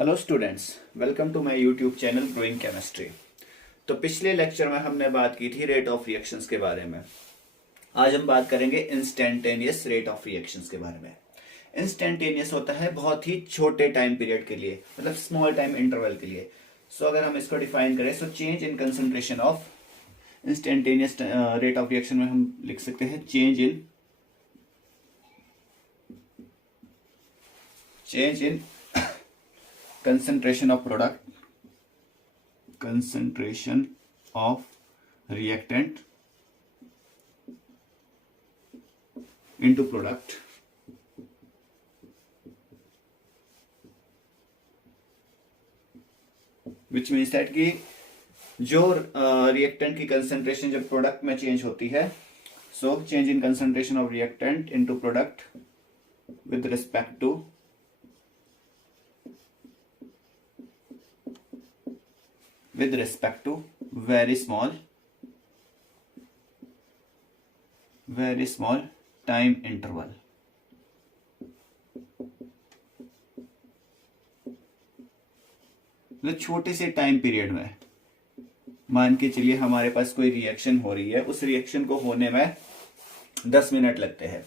Hello students, welcome to my YouTube channel growing chemistry. तो पिछले lecture में हमने बात की थी रेट ऑफ रिएक्शंस के बारे में। आज हम बात करेंगे इंस्टेंटेनियस रेट ऑफ रिएक्शंस के बारे में। इंस्टेंटेनियस होता है बहुत ही छोटे टाइम पीरियड के लिए, मतलब स्मॉल टाइम इंटरवल के लिए। सो अगर हम इसको डिफाइन करें, सो change in concentration of instantaneous rate of reaction में हम लिख सकते हैं change in concentration of reactant into product, which means that कि जो रिएक्टेंट की कंसेंट्रेशन जब प्रोडक्ट में चेंज होती है, so change in concentration of reactant into product with respect to very small time interval। मतलब छोटे से टाइम पीरियड में मान के चलिए हमारे पास कोई रिएक्शन हो रही है, उस रिएक्शन को होने में 10 मिनट लगते हैं।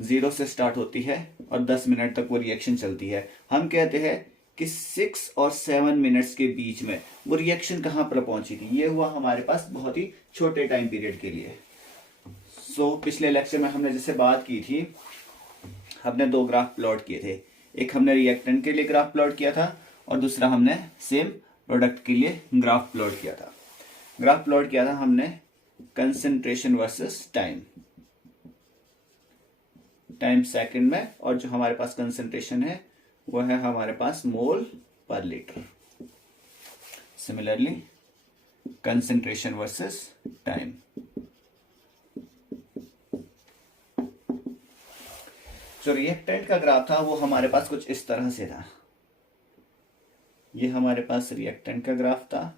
0 से स्टार्ट होती है और 10 मिनट तक वो रिएक्शन चलती है। हम कहते हैं कि 6 और 7 मिनट्स के बीच में वो रिएक्शन कहां पर पहुंची थी। ये हुआ हमारे पास बहुत ही छोटे टाइम पीरियड के लिए। सो पिछले लेक्चर में हमने जैसे बात की थी, हमने 2 ग्राफ प्लॉट किए थे। एक हमने रिएक्टेंट के लिए ग्राफ प्लॉट किया था और दूसरा हमने सेम प्रोडक्ट के लिए ग्राफ प्लॉट किया था। ग्राफ प्लॉट किया था हमने कंसेंट्रेशन वर्सेस टाइम सेकंड में, और जो हमारे पास कंसेंट्रेशन है वो है हमारे पास मोल पर litre. Similarly concentration versus time. जो रिएक्टेंट का ग्राफ था वो हमारे पास कुछ इस तरह से था। ये हमारे पास रिएक्टेंट का ग्राफ था,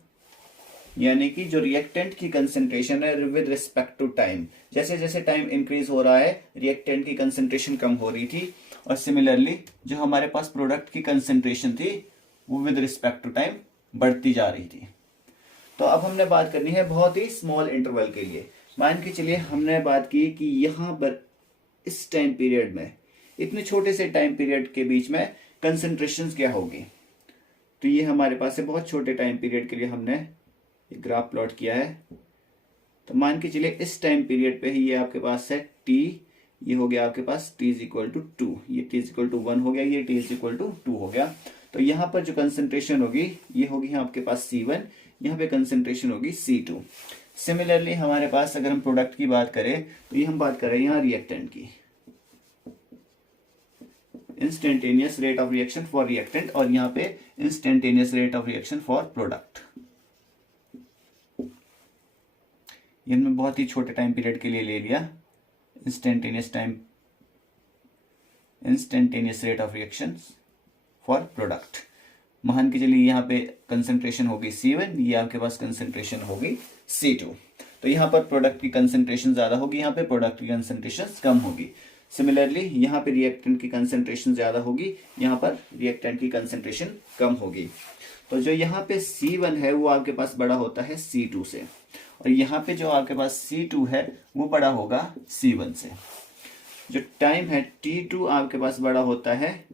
यानी कि जो रिएक्टेंट की कंसेंट्रेशन है विद रिस्पेक्ट टू टाइम, जैसे जैसे टाइम इंक्रीज हो रहा है रिएक्टेंट की कंसेंट्रेशन कम हो रही थी, और सिमिलरली जो हमारे पास प्रोडक्ट की कंसेंट्रेशन थी वो विद रिस्पेक्ट टू टाइम बढ़ती जा रही थी। तो अब हमने बात करनी है बहुत ही स्मॉल इंटरवल के लिए। मान के चलिए हमने बात की कि यहां पर इस टाइम पीरियड में, इतने छोटे से टाइम पीरियड के बीच में कंसेंट्रेशन क्या होगी। तो ये हमारे पास है बहुत छोटे टाइम पीरियड के लिए हमने ग्राफ प्लॉट किया है। तो मान के चलिए इस टाइम पीरियड पे ही ये आपके पास है t, ये हो गया आपके पास t इज इक्वल टू 2, ये t इज इक्वल टू 1 हो गया, ये t इज इक्वल टू 2 हो गया। तो यहाँ पर जो कंसेंट्रेशन होगी ये होगी आपके पास C1, यहाँ पे कंसेंट्रेशन होगी C2। सिमिलरली हमारे पास अगर हम प्रोडक्ट की बात करें तो ये हम बात कर रहे हैं यहाँ रिएक्टेंट की, instantaneous rate of reaction for reactant, और यहाँ पे instantaneous rate of reaction for product. ये हमने बहुत ही छोटे टाइम पीरियड के लिए ले लिया। Instantaneous rate of reaction for product. मान के चलिए यहाँ पे कंसेंट्रेशन होगी C1, ये आपके पास कंसेंट्रेशन होगी C2। तो यहाँ पर प्रोडक्ट की कंसेंट्रेशन ज्यादा होगी, यहाँ पे प्रोडक्ट की कंसेंट्रेशन कम होगी। सिमिलरली यहाँ पे रिएक्टेंट की कंसेंट्रेशन ज्यादा होगी, यहाँ पर रिएक्टेंट की कंसेंट्रेशन कम होगी। तो जो यहाँ पे C1 है वो आपके पास बड़ा होता है C2 से, और यहाँ पे जो आपके पास C2 है वो बड़ा होगा C1 से। जो टाइम है T2 आपके पास बड़ा होता है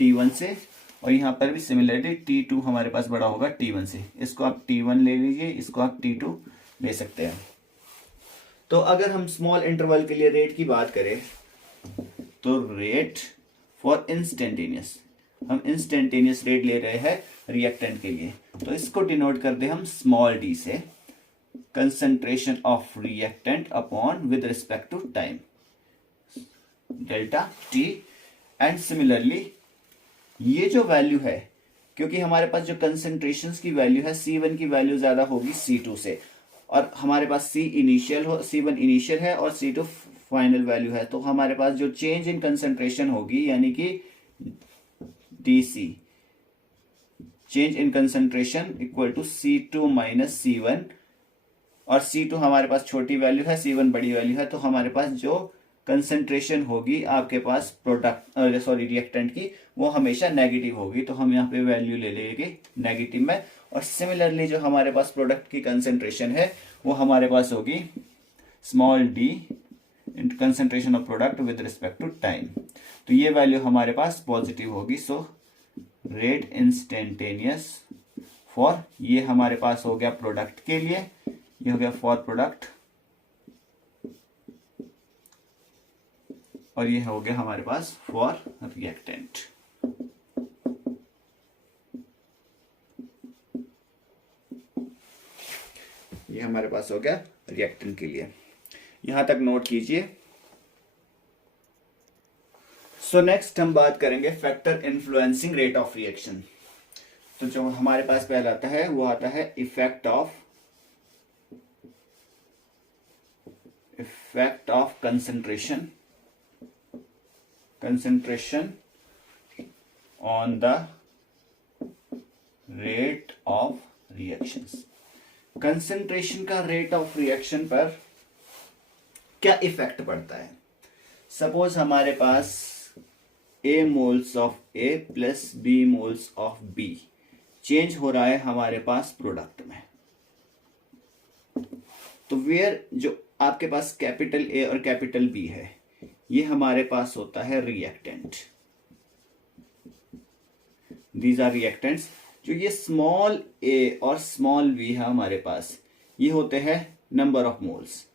T1 से, और यहाँ पर भी सिमिलरली T2 हमारे पास बड़ा होगा T1 से। इसको आप T1 ले लीजिए, इसको आप T2 ले सकते हैं। तो अगर हम स्मॉल इंटरवल के लिए रेट की बात करें तो रेट फॉर इंस्टेंटेनियस, हम इंस्टेंटेनियस रेट ले रहे हैं रिएक्टेंट के लिए, तो इसको डिनोट कर दे हम स्मॉल d से, concentration of reactant upon with respect to time, delta t। And similarly ये जो वैल्यू है, क्योंकि हमारे पास जो कंसेंट्रेशन की वैल्यू है C1 की वैल्यू ज्यादा होगी C2 से, और हमारे पास C1 इनिशियल है और C2 फाइनल वैल्यू है, तो हमारे पास जो चेंज इन कंसेंट्रेशन होगी यानी कि DC, change in concentration equal to C2 minus C1, और C2 हमारे पास छोटी वैल्यू है, C1 बड़ी वैल्यू है, तो हमारे पास जो कंसेंट्रेशन होगी आपके पास रिएक्टेंट की, वो हमेशा नेगेटिव होगी, तो हम यहाँ पे वैल्यू ले लेंगे नेगेटिव में। और सिमिलरली जो हमारे पास प्रोडक्ट की कंसेंट्रेशन है वो हमारे पास होगी small D into concentration of product with respect to time. तो ये वैल्यू हमारे पास पॉजिटिव होगी। सो रेट इंस्टेंटेनियस फॉर, ये हमारे पास हो गया प्रोडक्ट के लिए, ये हो गया फॉर प्रोडक्ट, और ये हो गया हमारे पास फॉर रिएक्टेंट। ये हमारे पास हो गया रिएक्टेंट के लिए। यहां तक नोट कीजिए। सो नेक्स्ट हम बात करेंगे factor influencing rate of reaction. तो जो हमारे पास पहला आता है वो आता है effect of concentration on the rate of reactions. Concentration का रेट ऑफ रिएक्शन पर क्या इफेक्ट पड़ता है। सपोज हमारे पास A moles of A plus B moles of B change हो रहा है हमारे पास प्रोडक्ट में। तो वेयर जो आपके पास कैपिटल A और कैपिटल B है, ये हमारे पास होता है रिएक्टेंट। These are reactants. जो ये स्मॉल a और स्मॉल v है हमारे पास, ये होते हैं नंबर ऑफ मोल्स।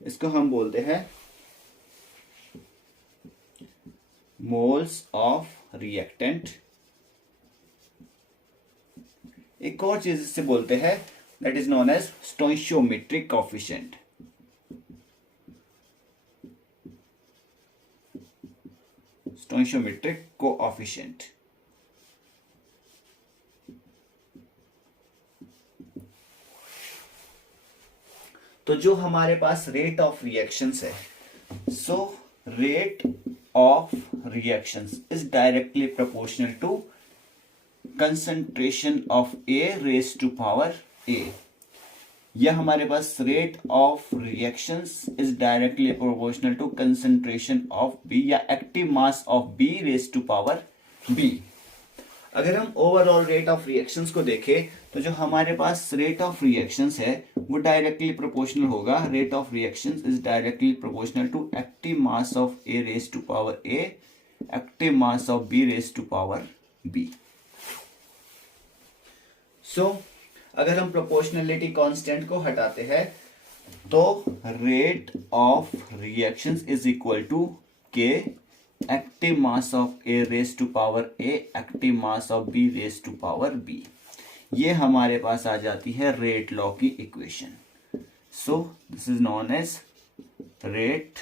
इसको हम बोलते हैं मोल्स ऑफ रिएक्टेंट। एक और चीज इससे बोलते हैं, that is known as stoichiometric coefficient. Stoichiometric coefficient. तो जो हमारे पास रेट ऑफ रिएक्शंस है, so rate of reactions is directly proportional to concentration of A raise to power A. यह हमारे पास rate of reactions is directly proportional to concentration of B या active mass of B raise to power B. अगर हम overall rate of reactions को देखें तो जो हमारे पास रेट ऑफ रिएक्शंस है वो डायरेक्टली प्रोपोर्शनल होगा, rate of reactions is directly proportional to active mass of A raise to power A, active mass of B raise to power B. So अगर हम प्रोपोर्शनलिटी कांस्टेंट को हटाते हैं तो rate of reactions is equal to k active mass of A raise to power A, active mass of B raise to power B. ये हमारे पास आ जाती है रेट लॉ की equation. So this is known as rate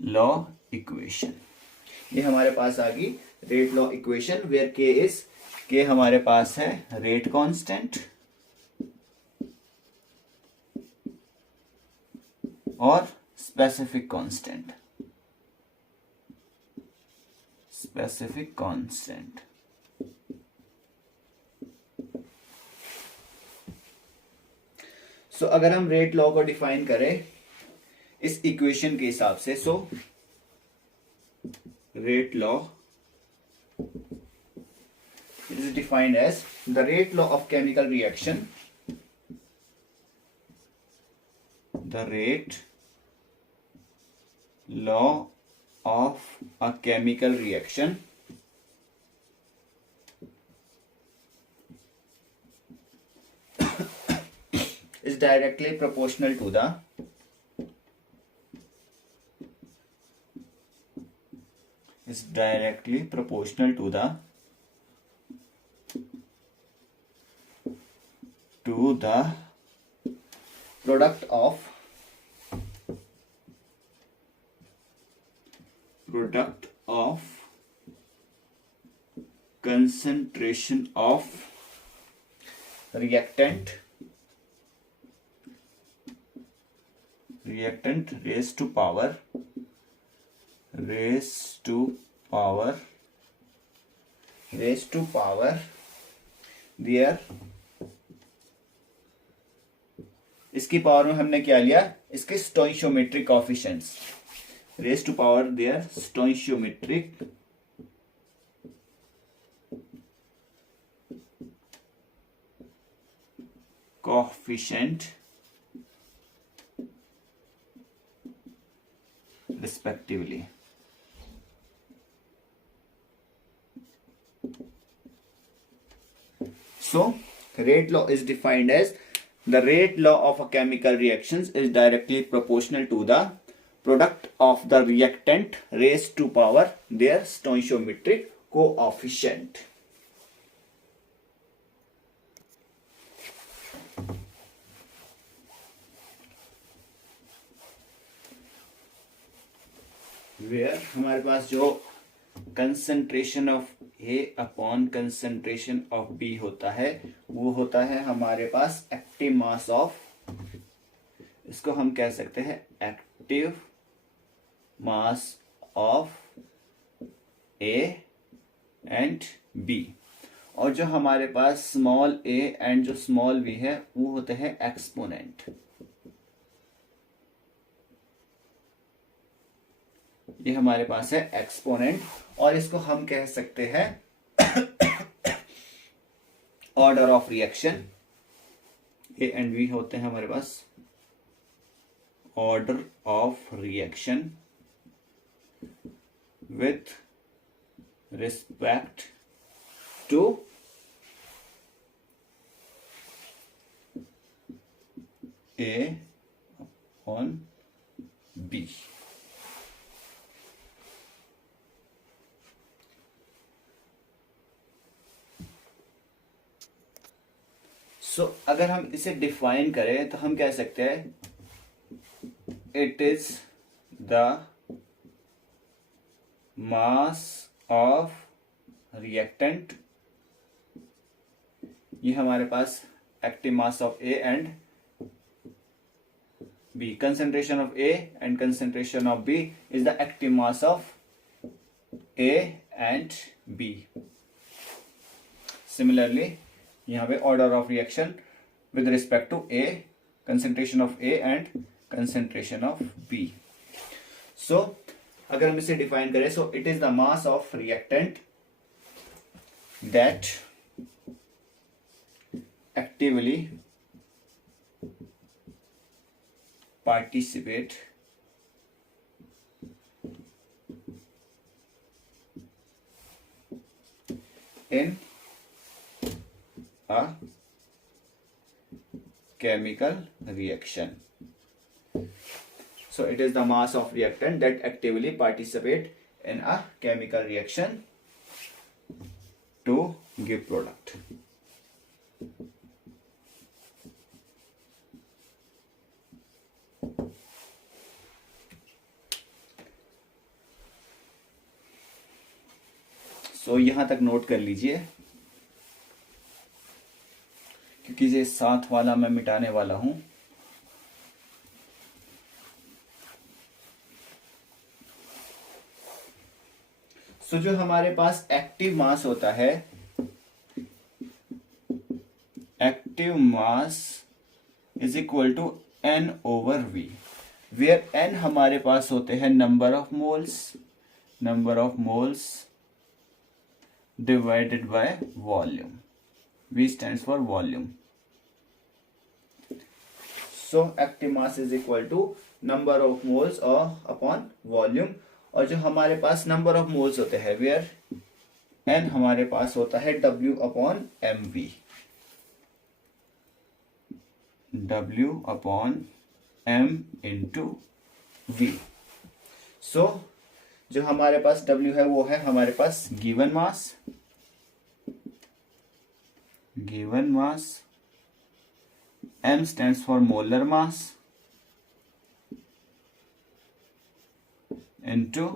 law equation. ये हमारे पास आ गई रेट लॉ इक्वेशन, वेयर के हमारे पास है रेट कांस्टेंट और स्पेसिफिक कांस्टेंट। सो अगर हम रेट लॉ को डिफाइन करें इस इक्वेशन के हिसाब से, so rate law is defined as the rate law of chemical reaction, the rate law of a chemical reaction is directly proportional to the product of concentration of reactant raised to power their, इसकी power में हमने क्या लिया, इसके स्टोइशियोमेट्रिक coefficients. raised to power their stoichiometric coefficient respectively. So rate law is defined as the rate law of a chemical reactions is directly proportional to the product of the reactant raised to power their stoichiometric coefficient. Where हमारे पास जो concentration of A upon concentration of B होता है वो होता है हमारे पास एक्टिव मास ऑफ, इसको हम कह सकते हैं active mass of A and B, और जो हमारे पास स्मॉल ए एंड जो स्मॉल बी है वो होते हैं एक्सपोनेंट। ये हमारे पास है एक्सपोनेंट, और इसको हम कह सकते हैं order of reaction. A and B होते हैं हमारे पास order of reaction with respect to A upon B. अगर हम इसे डिफाइन करें तो हम कह सकते हैं it is the mass of reactant, ये हमारे पास active mass of A and B, concentration of A and concentration of B is the active mass of A and B. Similarly यहाँ पे order of reaction with respect to A, concentration of A and concentration of B. So अगर हम इसे define करें, so it is the mass of reactant that actively participate in a chemical reaction. So it is the mass of reactant that actively participate in a chemical reaction to give product. So यहां तक note कर लीजिए, क्योंकि ये साथ वाला मैं मिटाने वाला हूं। सो जो हमारे पास एक्टिव मास होता है, active mass is equal to N over V, where N हमारे पास होते हैं number of moles divided by volume. V stands for volume. So active mass is equal to number of moles or upon volume. और जो हमारे पास number of moles होते हैं, where n हमारे पास होता है W upon mv. W upon m into v. So जो हमारे पास W है वो है हमारे पास given mass, M stands for molar mass into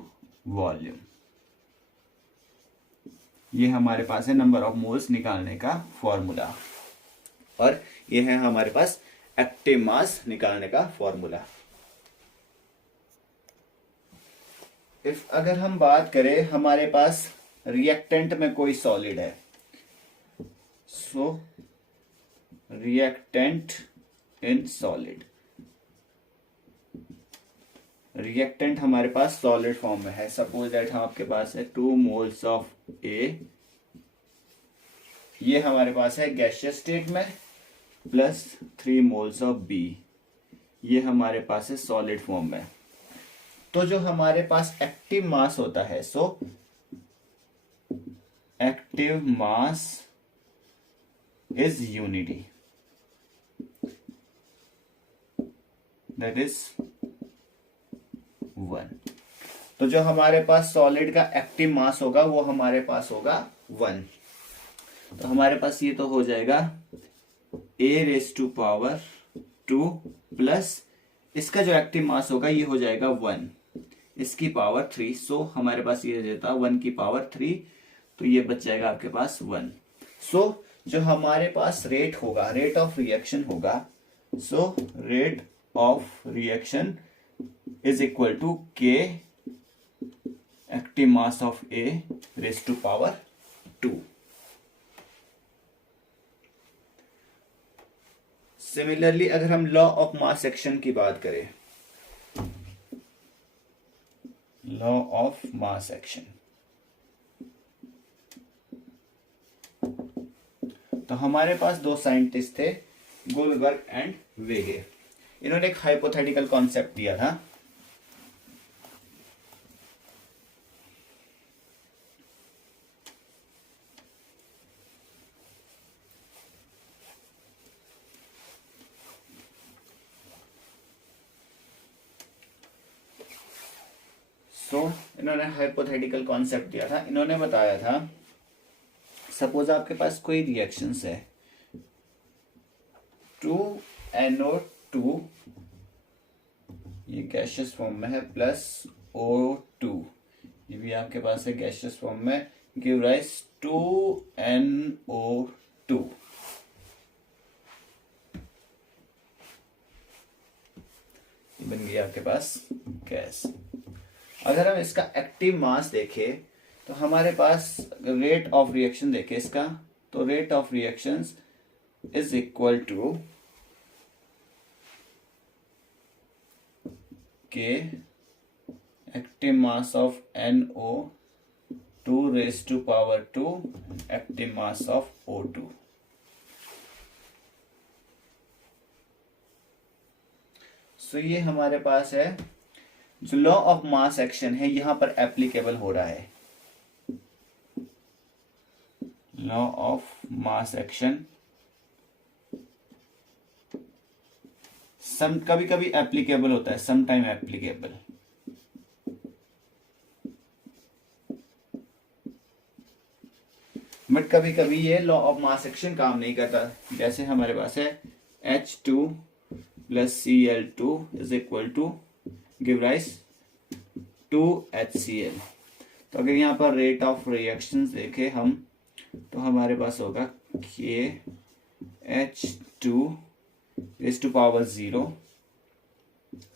volume। ये हमारे पास है नंबर ऑफ मोल्स निकालने का फॉर्मूला, और ये है हमारे पास एक्टिव मास निकालने का फॉर्मूला। इफ अगर हम बात करें, हमारे पास रिएक्टेंट में कोई सॉलिड है, सो रिएक्टेंट इन सॉलिड, रिएक्टेंट हमारे पास सॉलिड फॉर्म में है। सपोज दैट हम आपके पास है 2 मोल्स ऑफ ए, ये हमारे पास है गैसियस स्टेट में, प्लस 3 मोल्स ऑफ बी, ये हमारे पास है सॉलिड फॉर्म में। तो जो हमारे पास एक्टिव मास होता है, so active mass is unity, that is 1। तो जो हमारे पास सॉलिड का एक्टिव मास होगा वो हमारे पास होगा 1। तो हमारे पास ये तो हो जाएगा a⁻² प्लस इसका जो एक्टिव मास होगा ये हो जाएगा 1, इसकी पावर 3। सो हमारे पास ये देता 1 की पावर 3, तो ये बच जाएगा आपके पास 1। सो जो हमारे पास रेट होगा, रेट ऑफ रिएक्शन होगा, so rate of reaction is equal to k active mass of a⁻²। Similarly अगर हम लॉ ऑफ मास एक्शन की बात करें, लॉ ऑफ मास एक्शन, तो हमारे पास दो साइंटिस्ट थे, गोल्डबर्ग एंड वेगे। इन्होंने एक हाइपोथेटिकल कॉन्सेप्ट दिया था। इन्होंने हाइपोथेटिकल कॉन्सेप्ट दिया था। इन्होंने बताया था, सपोज आपके पास कोई रिएक्शंस है, 2NO2 ये गैसियस फॉर्म में है, प्लस O2 ये भी आपके पास है गैसियस फॉर्म में, गिव राइज 2NO2। ये बन गई आपके पास गैस। अगर हम इसका एक्टिव मास देखें तो हमारे पास रेट ऑफ रिएक्शन देखें इसका, तो rate of reactions is equal to k active mass of NO2 raise to power 2 active mass of O2। So ये हमारे पास है जो लॉ ऑफ मास एक्शन है, यहां पर एप्लीकेबल हो रहा है। लॉ ऑफ मास एक्शन कभी कभी एप्लीकेबल होता है, सम टाइम एप्लीकेबल। बट कभी कभी ये लॉ ऑफ मास एक्शन काम नहीं करता। जैसे हमारे पास है H2 plus Cl2 is equal to give rise 2HCl। तो अगर यहाँ पर रेट ऑफ रिएक्शंस देखें हम, तो हमारे पास होगा KH2 raise to power 0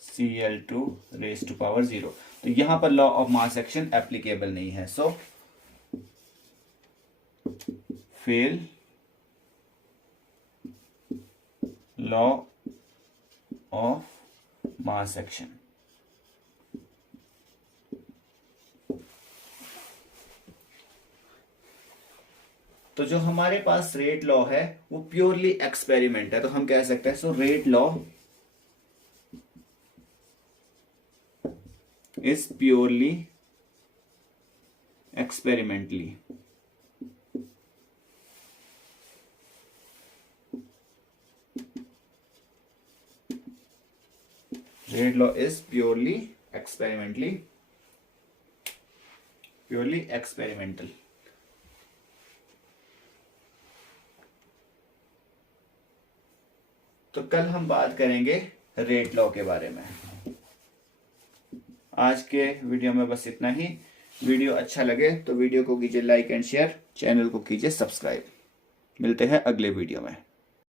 Cl2 raise to power 0। तो यहाँ पर law of mass action applicable नहीं है, so fail law of mass action. तो जो हमारे पास रेट लॉ है वो प्योरली एक्सपेरिमेंट है, तो हम कह सकते हैं so rate law is purely experimentally. Rate law is purely experimental. तो कल हम बात करेंगे रेट लॉ के बारे में। आज के वीडियो में बस इतना ही। वीडियो अच्छा लगे तो वीडियो को कीजिए लाइक एंड शेयर, चैनल को कीजिए सब्सक्राइब। मिलते हैं अगले वीडियो में।